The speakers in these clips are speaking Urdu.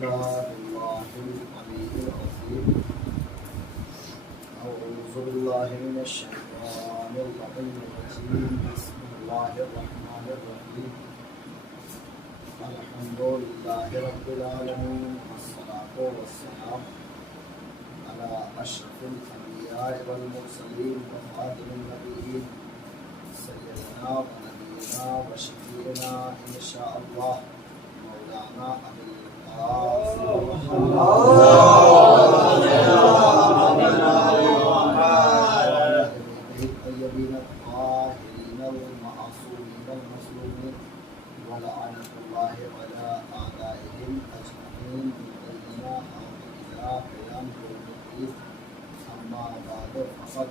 بالله العلي العظيم أعوذ بالله من الشيطان الرجيم بسم الله الرحمن الرحيم الحمد لله رب العالمين والصلاة والسلام على أشرف الأنبياء والمرسلين وخاتم النبيين سيدنا ونبينا وشفيعنا إن شاء الله مولانا أبي القاسم الطيبين الطاهرين المعصومين المظلومين ولعنة الله على أعدائهم أجمعين من بيننا إلى قيام يوم الدين أما بعد فقد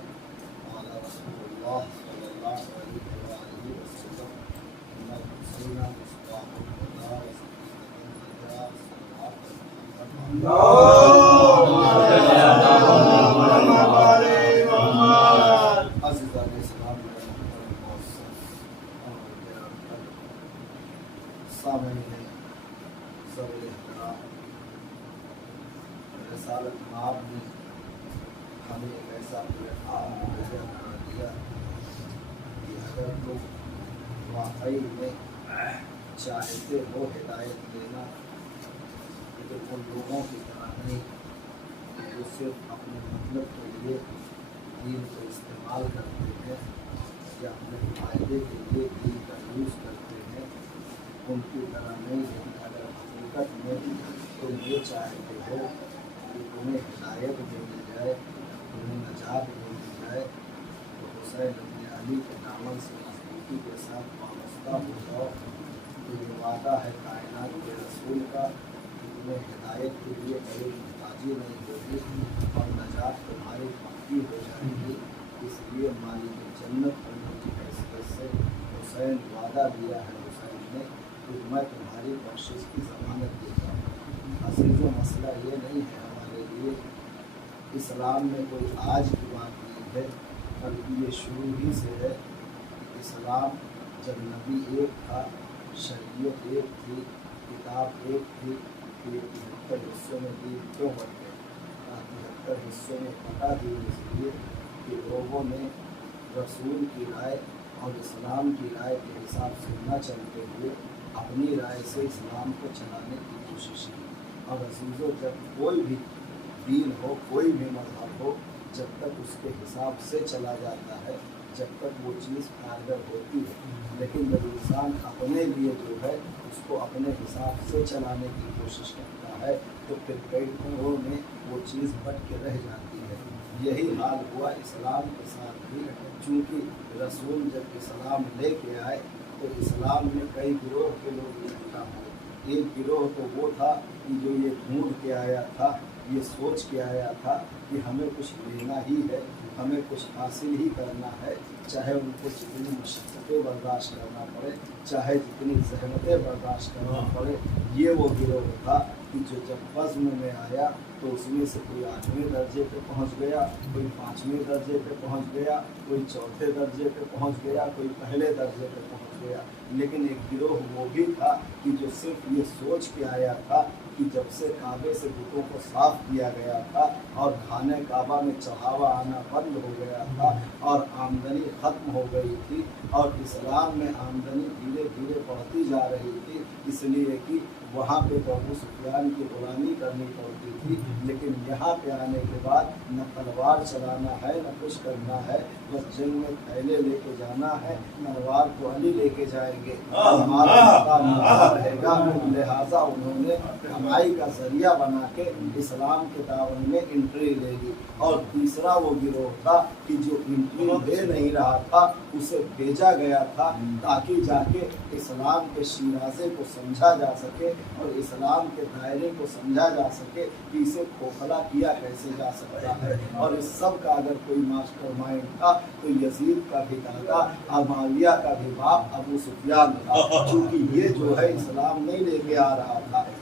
قال رسول الله صلى الله عليه وآله وسلم إن المحسن مصباح الهدى وسكينة رسالت مآب نے ہمیں ایک ایسا پلیٹفارم مہیا کرا دیا کہ اگر لوگ واقعی میں چاہتے ہو ہدایت دینا تو ان لوگوں کی طرح نہیں جو صرف اپنے مطلب کے لیے دین کو استعمال کرتے ہیں یا اپنے فائدے کے لیے دین کا یوز کرتے ہیں ان کی طرح نہیں. لیکن اگر حقیقت میں تم یہ چاہتے ہو کہ تمہیں ہدایت دے دی جائے, تمہیں نجات دے دی جائے, تو حسین ابن علی کے دامن سے مضبوطی کے ساتھ وابستہ ہو جاؤ. تو یہ وعدہ ہے کائنات کے رسول کا کہ تمہیں ہدایت کے لیے کوئی محتاجی نہیں ہوگی اور نجات تمہاری پکی ہو جائے گی. اس لیے مالک جنت بننے کی حیثیت سے حسین وعدہ دیا ہے حسین نے کہ میں تمہاری بخشش کی ضمانت دیتا ہوں. عزیزو, مسئلہ یہ نہیں ہے ہمارے لیے اسلام میں کوئی آج کی بات نہیں ہے, بلکہ یہ شروع ہی سے ہے. اسلام جب نبی ایک تھا, شریعت ایک تھی, کتاب ایک تھی, کہ 73 حصوں میں دین کیوں بن گئے؟ 73 حصوں میں پتہ دی اس لیے کہ لوگوں نے رسول کی رائے اور اسلام کی رائے کے حساب سے نہ چلتے ہوئے اپنی رائے سے اسلام کو چلانے کی کوشش کی. اور عزیزو, جب کوئی بھی دین ہو, کوئی بھی مذہب ہو, جب تک اس کے حساب سے چلا جاتا ہے, جب تک وہ چیز کارگر ہوتی ہے. لیکن جب انسان اپنے لیے جو ہے اس کو اپنے حساب سے چلانے کی کوشش کرتا ہے تو پھر کئی گھروں میں وہ چیز بٹ کے رہ جاتی ہے. یہی حال ہوا اسلام کے ساتھ بھی. چونکہ رسول جب اسلام لے کے آئے تو اسلام میں کئی گروہ کے لوگ اکٹھا ہوئے. ایک گروہ تو وہ تھا کہ جو یہ ڈھونڈ کے آیا تھا, یہ سوچ کے آیا تھا کہ ہمیں کچھ لینا ہی ہے, ہمیں کچھ حاصل ہی کرنا ہے, چاہے ان کو جتنی مشقتیں برداشت کرنا پڑے, چاہے جتنی زحمتیں برداشت کرنا پڑے. یہ وہ گروہ تھا کہ جو جب بزم میں آیا تو اس میں سے کوئی 8ویں درجے پہ پہنچ گیا, کوئی 5ویں درجے پہ پہنچ گیا, کوئی 4تھے درجے پہ پہنچ گیا, کوئی پہلے درجے پہ پہنچ گیا. لیکن ایک گروہ وہ بھی تھا کہ جو صرف یہ سوچ کے آیا تھا کہ جب سے کعبے سے بتوں کو صاف کیا گیا تھا اور خانہ کعبہ میں چڑھاوا آنا بند ہو گیا تھا اور آمدنی ختم ہو گئی تھی اور اسلام میں آمدنی دھیرے دھیرے بڑھتی جا رہی تھی, اس لیے کہ وہاں پہ تو ابو سفیان کی غلامی کرنی پڑتی تھی. لیکن یہاں پہ آنے کے بعد نہ تلوار چلانا ہے, نہ کچھ کرنا ہے, بس جنگ میں تھیلے لے کے جانا ہے. تلوار تو علی لے کے جائیں گے, ہمارا رہے گا. لہٰذا انہوں نے کمائی کا ذریعہ بنا کے اسلام کے دعوت میں انٹری لے لی. اور تیسرا وہ گروہ تھا کہ جو انٹری دے نہیں رہا تھا اسے بھیجا گیا تھا تاکہ جا کے اسلام کے شیرازے کو سمجھا جا سکے اور اسلام کے دائرے کو سمجھا جا سکے کہ اسے کھوکھلا کیا کیسے جا سکتا ہے. اور اس سب کا اگر کوئی ماسٹر مائنڈ تھا تو یزید کا بھی دادا اور معاویہ کا بھی باپ ابو سفیان تھا. چونکہ یہ جو ہے اسلام نہیں لے کے آ رہا تھا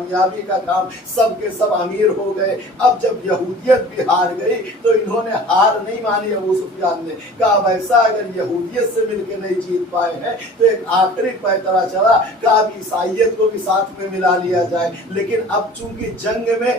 کامیابی کا کام، سب کے سب امیر ہو گئے۔ اب جب یہودیت بھی ہار گئی تو انہوں نے ہار نہیں مانی۔ ابو سفیان نے کہا اب ایسا اگر یہودیت سے مل کے نہیں جیت پائے ہیں تو ایک آخری پیترا چلا کہ اب عیسائیت کو بھی ساتھ میں ملا لیا جائے۔ لیکن اب چونکہ جنگ میں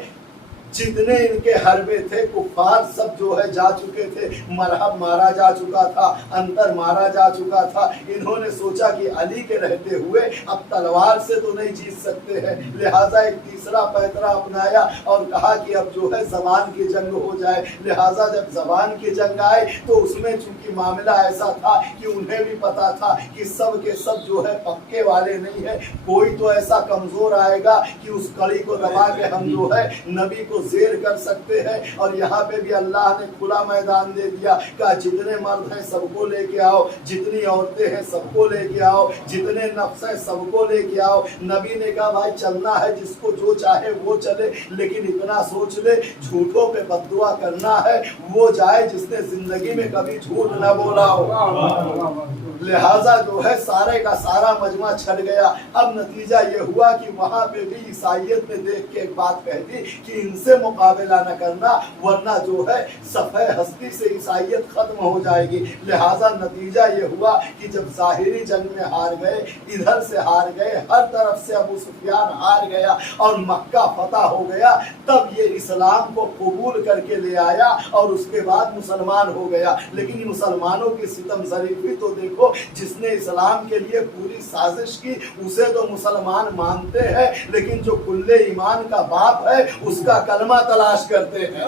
جتنے ان کے حربے تھے کفار سب جو ہے جا چکے تھے، مرحب مارا جا چکا تھا، انتر مارا جا چکا تھا، انہوں نے سوچا کہ علی کے رہتے ہوئے اب تلوار سے تو نہیں جیت سکتے ہیں، لہٰذا ایک تیسرا پیترا اپنایا اور کہا کہ اب جو ہے زبان کی جنگ ہو جائے۔ لہٰذا جب زبان کی جنگ آئے تو اس میں چونکہ معاملہ ایسا تھا کہ انہیں بھی پتا تھا کہ سب کے سب جو ہے پکے والے نہیں ہیں، کوئی تو ایسا کمزور آئے گا کہ اس کڑی کو دبا کے ہم جو ہے نبی کو زیر کر سکتے ہیں۔ اور یہاں پہ بھی اللہ نے کھلا میدان دے دیا کہ جتنے مرد ہیں سب کو لے کے آؤ، جتنی عورتیں ہیں سب کو لے کے آؤ، جتنے نفس ہیں سب کو لے کے آؤ۔ نبی نے کہا بھائی چلنا ہے جس کو جو چاہے وہ چلے، لیکن اتنا سوچ لے جھوٹوں پہ بد دعا کرنا ہے وہ جائے جس نے زندگی میں کبھی جھوٹ نہ بولا ہو۔ لہٰذا جو ہے سارے کا سارا مجمع چھڑ گیا۔ اب نتیجہ یہ ہوا کہ وہاں پہ بھی عیسائیت نے دیکھ کے ایک بات کہہ دی کہ ان سے مقابلہ نہ کرنا ورنہ جو ہے صفحہ ہستی سے عیسائیت ختم ہو جائے گی۔ لہٰذا نتیجہ یہ ہوا کہ جب ظاہری جنگ میں ہار گئے، ادھر سے ہار گئے، ہر طرف سے ابو سفیان ہار گیا اور مکہ فتح ہو گیا، تب یہ اسلام کو قبول کر کے لے آیا اور اس کے بعد مسلمان ہو گیا۔ لیکن مسلمانوں کی ستم ظریفی تو دیکھو، جس نے اسلام کے لیے پوری سازش کی اسے تو مسلمان مانتے ہیں، لیکن جو کل ایمان کا باپ ہے اس کا کلمہ تلاش کرتے ہیں۔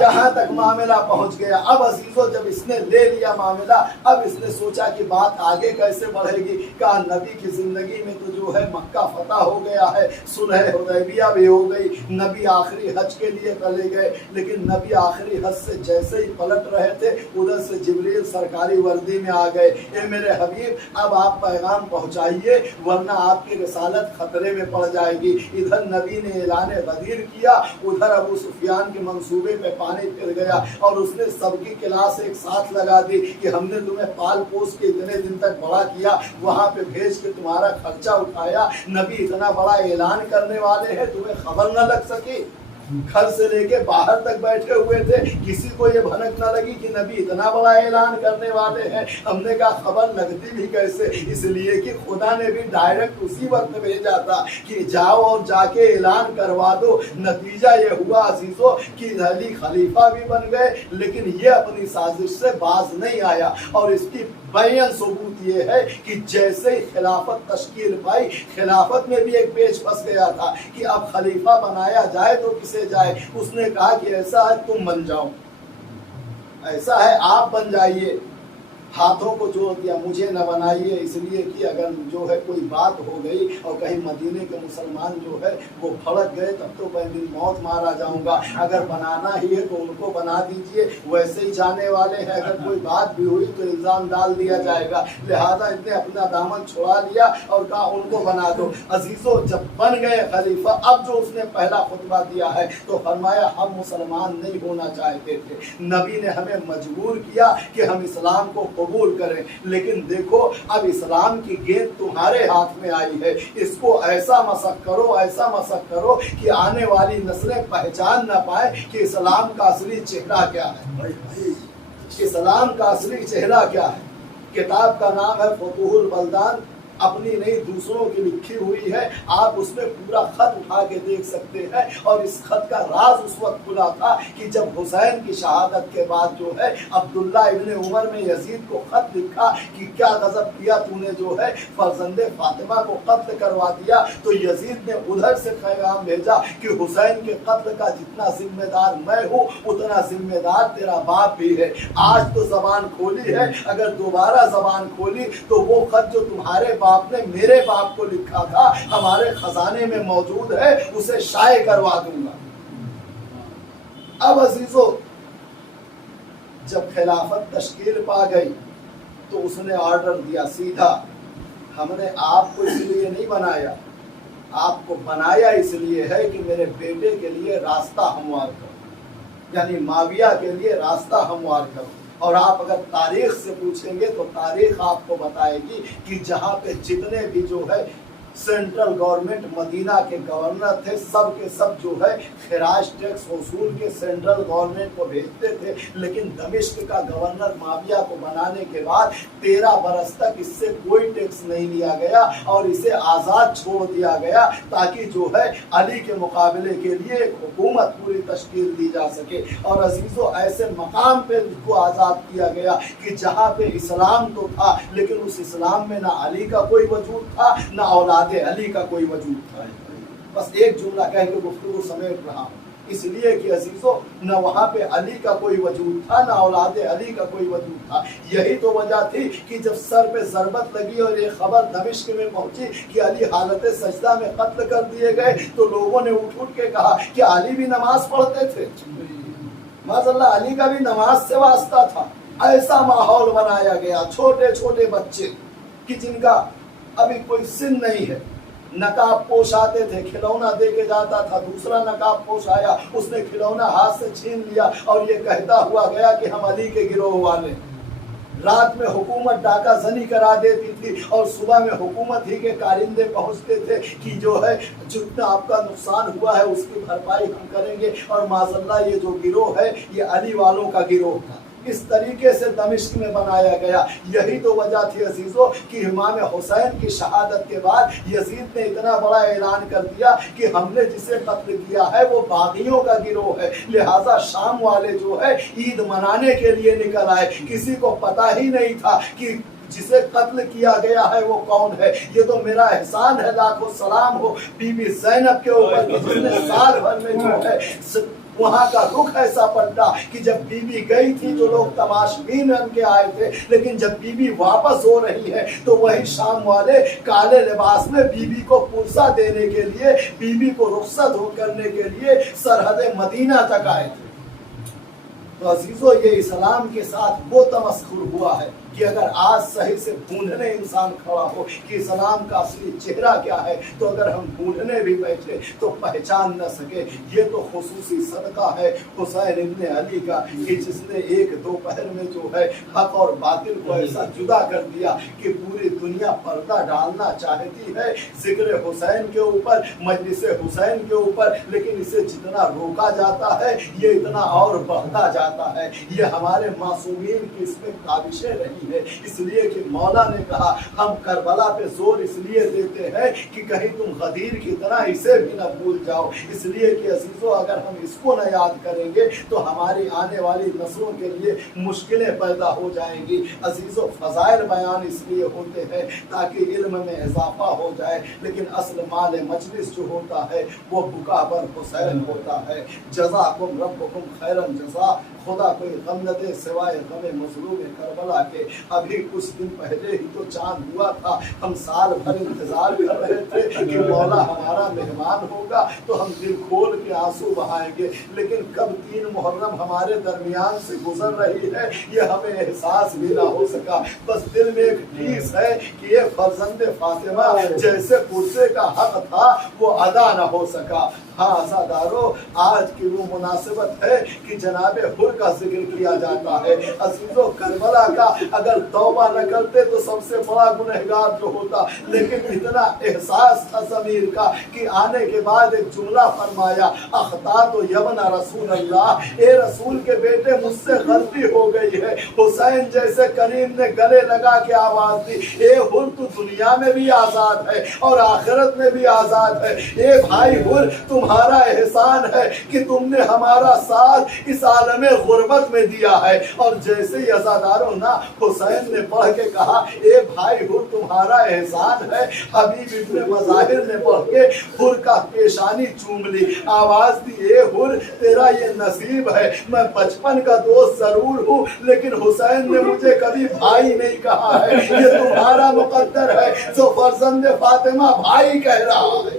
یہاں تک معاملہ پہنچ گیا۔ اب عزیزو جب اس نے لے لیا معاملہ، اب اس نے سوچا کہ بات آگے کیسے بڑھے گی۔ کہا نبی کی زندگی میں تو جو ہے مکہ فتح ہو گیا ہے، صلح حدیبیہ بھی ہو گئی، نبی آخری حج کے لیے چلے گئے، لیکن نبی آخری حج سے جیسے ہی پلٹ رہے تھے ادھر سے جبریل سرکاری وردی میں آ گئے، اے میرے حبیب اب آپ پیغام پہنچائیے ورنہ آپ کی رسالت خطرے میں پڑ جائے گی۔ ادھر نبی نے اعلان غدیر کیا، ادھر ابو سفیان کے منصوبے پہ پانی پھر گیا اور اس نے سب کی کلاس ایک ساتھ لگا دی کہ ہم نے تمہیں پال پوس کے اتنے دن تک بڑا کیا، وہاں پہ بھیج کے تمہارا خرچہ اٹھایا، نبی اتنا بڑا اعلان کرنے والے ہیں تمہیں خبر نہ لگ سکی؟ گھر سے لے کے باہر تک بیٹھے ہوئے تھے، کسی کو یہ بھنک نہ لگی کہ نبی اتنا بڑا اعلان کرنے والے ہیں۔ ہم نے کہا خبر لگتی بھی کیسے، اس لیے کہ خدا نے بھی ڈائریکٹ اسی وقت بھیجا تھا کہ جاؤ اور جا کے اعلان کروا دو۔ نتیجہ یہ ہوا عزیزو کہ علی خلیفہ بھی بن گئے، لیکن یہ اپنی سازش سے باز نہیں آیا، اور اس کی بیان ثبوت یہ ہے کہ جیسے ہی خلافت تشکیل پائی، خلافت میں بھی ایک پیچ پھنس گیا تھا کہ اب خلیفہ بنایا جائے تو کسے جائے۔ اس نے کہا کہ ایسا ہے تم بن جاؤ، ایسا ہے آپ بن جائیے۔ ہاتھوں کو جوڑ دیا مجھے نہ بنائیے، اس لیے کہ اگر جو ہے کوئی بات ہو گئی اور کہیں مدینے کے مسلمان جو ہے وہ بھڑک گئے تب تو میں دن موت مارا جاؤں گا، اگر بنانا ہی ہے تو ان کو بنا دیجئے، ویسے ہی جانے والے ہیں، اگر کوئی بات بھی ہوئی تو الزام ڈال دیا جائے گا۔ لہذا اس نے اپنا دامن چھڑا لیا اور کہا ان کو بنا دو۔ عزیزو جب بن گئے خلیفہ، اب جو اس نے پہلا خطبہ دیا ہے تو فرمایا ہم مسلمان نہیں ہونا چاہتے تھے، نبی نے ہمیں مجبور کیا کہ ہم اسلام کو قبول کریں، لیکن دیکھو اب اسلام کی گیند تمہارے ہاتھ میں آئی ہے، اس کو ایسا مسخ کرو، ایسا مسخ کرو کہ آنے والی نسلیں پہچان نہ پائیں کہ اسلام کا اصلی چہرہ کیا ہے۔ اسلام کا اصلی چہرہ کیا ہے؟ کتاب کا نام ہے فتوح البلدان، اپنی نہیں دوسروں کی لکھی ہوئی ہے، آپ اس میں پورا خط اٹھا کے دیکھ سکتے ہیں۔ اور اس خط کا راز اس وقت کھلا تھا کہ جب حسین کی شہادت کے بعد جو ہے عبداللہ ابن عمر میں یزید کو خط لکھا کہ کیا غضب کیا تو نے جو ہے فرزند فاطمہ کو قتل کروا دیا، تو یزید نے ادھر سے پیغام بھیجا کہ حسین کے قتل کا جتنا ذمہ دار میں ہوں اتنا ذمہ دار تیرا باپ بھی ہے۔ آج تو زبان کھولی ہے، اگر دوبارہ زبان کھولی تو وہ خط جو تمہارے باپ نے میرے باپ کو لکھا تھا ہمارے خزانے میں موجود ہے، اسے شائع کروا دوں گا۔ اب عزیزو جب خلافت تشکیل پا گئی تو اس نے آرڈر دیا سیدھا، ہم نے آپ کو اس لیے نہیں بنایا، آپ کو بنایا اس لیے ہے کہ میرے بیٹے کے لیے راستہ ہموار کرو، یعنی معاویہ کے لیے راستہ ہموار کرو۔ اور آپ اگر تاریخ سے پوچھیں گے تو تاریخ آپ کو بتائے گی کہ جہاں پہ جتنے بھی جو ہے سینٹرل گورنمنٹ مدینہ کے گورنر تھے، سب کے سب جو ہے خراج ٹیکس وصول کے سینٹرل گورنمنٹ کو بھیجتے تھے، لیکن دمشق کا گورنر معاویہ کو بنانے کے بعد 13 برس تک اس سے کوئی ٹیکس نہیں لیا گیا اور اسے آزاد چھوڑ دیا گیا تاکہ جو ہے علی کے مقابلے کے لیے ایک حکومت پوری تشکیل دی جا سکے۔ اور عزیزو ایسے مقام پہ اس کو آزاد کیا گیا کہ جہاں پہ اسلام تو تھا لیکن اس اسلام میں نہ علی کا کوئی وجود تھا نہ اولاد علی کا کوئی وجود تھا۔ بس ایک جملہ کہہ کے گفتگو سمیٹ رہا ہوں، اس لیے کہ عزیزو نہ وہاں پہ علی کا کوئی وجود تھا نہ اولاد علی کا کوئی وجود تھا۔ یہی تو وجہ تھی کہ جب سر پہ ضربت لگی اور یہ خبر دمشق میں پہنچی کہ علی حالت سجدہ میں قتل کر دیے گئے تو لوگوں نے اٹھ کے کہا کہ علی بھی نماز پڑھتے تھے، ماشاء اللہ علی کا بھی نماز سے واسطہ تھا۔ ایسا ماحول بنایا گیا، چھوٹے چھوٹے بچے کہ جن کا ابھی کوئی سن نہیں ہے نقاب پوش آتے تھے، کھلونا دے کے جاتا تھا، دوسرا نقاب پوش آیا، اس نے کھلونا ہاتھ سے چھین لیا اور یہ کہتا ہوا گیا کہ ہم علی کے گروہ والے۔ رات میں حکومت ڈاکہ زنی کرا دیتی تھی اور صبح میں حکومت ہی کے کارندے پہنچتے تھے کہ جو ہے جتنا آپ کا نقصان ہوا ہے اس کی بھرپائی ہم کریں گے، اور معاذ اللہ یہ جو گروہ ہے یہ علی والوں کا گروہ تھا۔ اس طریقے سے دمشق میں بنایا گیا۔ یہی تو وجہ تھی عزیزو کہ امام حسین کی شہادت کے بعد یزید نے اتنا بڑا اعلان کر دیا کہ ہم نے جسے قتل کیا ہے وہ باغیوں کا گروہ ہے، لہٰذا شام والے جو ہے عید منانے کے لیے نکل آئے۔ کسی کو پتہ ہی نہیں تھا کہ جسے قتل کیا گیا ہے وہ کون ہے۔ یہ تو میرا احسان ہے، لاکھوں سلام ہو بی بی زینب کے اوپر کہ جس نے سال بھر میں جو ہے وہاں کا رخ ایسا پلٹا کہ جب بی بی گئی تھی تو لوگ تماشبین بن کے آئے تھے، لیکن جب بی بی واپس ہو رہی ہے تو وہی شام والے کالے لباس میں بی بی کو پرسہ دینے کے لیے، بی بی کو رخصت کرنے کے لیے سرحد مدینہ تک آئے تھے۔ تو عزیزو یہ اسلام کے ساتھ وہ تمسخر ہوا ہے کہ اگر آج صحیح سے ڈھونڈنے انسان کھڑا ہو کہ اسلام کا اصلی چہرہ کیا ہے تو اگر ہم ڈھونڈنے بھی بیٹھے تو پہچان نہ سکے۔ یہ تو خصوصی صدقہ ہے حسین ابن علی کا کہ جس نے ایک دوپہر میں جو ہے حق اور باطل کو ایسا جدا کر دیا کہ پوری دنیا پردہ ڈالنا چاہتی ہے ذکر حسین کے اوپر، مجلس حسین کے اوپر، لیکن اسے جتنا روکا جاتا ہے یہ اتنا اور بڑھتا جاتا ہے۔ یہ ہمارے معصومین کی اس میں کاوشیں رہی ہے، اس لیے کہ مولا نے کہا ہم کربلا پہ زور اس لیے دیتے ہیں کہ کہیں تم غدیر کی طرح اسے بھی نہ بھول جاؤ۔ اس لیے کہ عزیزو اگر ہم اس کو نہ یاد کریں گے تو ہماری آنے والی نسلوں کے لیے مشکلیں پیدا ہو جائیں گی۔ عزیزو فضائل بیان اس لیے ہوتے ہیں تاکہ علم میں اضافہ ہو جائے، لیکن اصل مال مجلس جو ہوتا ہے وہ بکا بر حسین ہوتا ہے۔ جزاکم ربکم خیرن جزا، خدا کوئی غم نہ دے سوائے غم مظلوم کربلا کے۔ ابھی کچھ دن پہلے ہی تو چاند ہوا تھا، ہم سال بھر انتظار کر رہے تھے کہ مولا ہمارا مہمان ہوگا تو ہم دل کھول کے آنسو بہائیں گے، لیکن کب 3 محرم ہمارے درمیان سے گزر رہی ہے یہ ہمیں احساس بھی نہ ہو سکا۔ بس دل میں ایک ٹھیس ہے کہ یہ فرزند فاطمہ جیسے پرسے کا حق تھا وہ ادا نہ ہو سکا۔ ہاں عزادارو آج کی وہ مناسبت ہے کہ جناب حر کا ذکر کیا جاتا ہے۔ عزیزو کربلا کا اگر توبہ نہ کرتے تو سب سے بڑا گنہگار جو ہوتا، لیکن اتنا احساس تھا ضمیر کا کہ آنے کے بعد ایک جملہ فرمایا اخطأت یبن رسول اللہ، اے رسول کے بیٹے مجھ سے غلطی ہو گئی ہے۔ حسین جیسے کریم نے گلے لگا کے آواز دی اے حر تو دنیا میں بھی آزاد ہے اور آخرت میں بھی آزاد ہے۔ اے بھائی حر تمہارا احسان ہے کہ تم نے ہمارا ساتھ اس عالم غربت میں دیا ہے۔ اور جیسے ہی عزاداروں نا حسین نے پڑھ کے کہا اے بھائی حر تمہارا احسان ہے، حبیب ابن مظاہر نے پڑھ کے حر کا پیشانی چوم لی، آواز دی اے حر تیرا یہ نصیب ہے، میں بچپن کا دوست ضرور ہوں لیکن حسین نے مجھے کبھی بھائی نہیں کہا ہے، یہ تمہارا مقدر ہے جو فرزند فاطمہ بھائی کہہ رہا ہے۔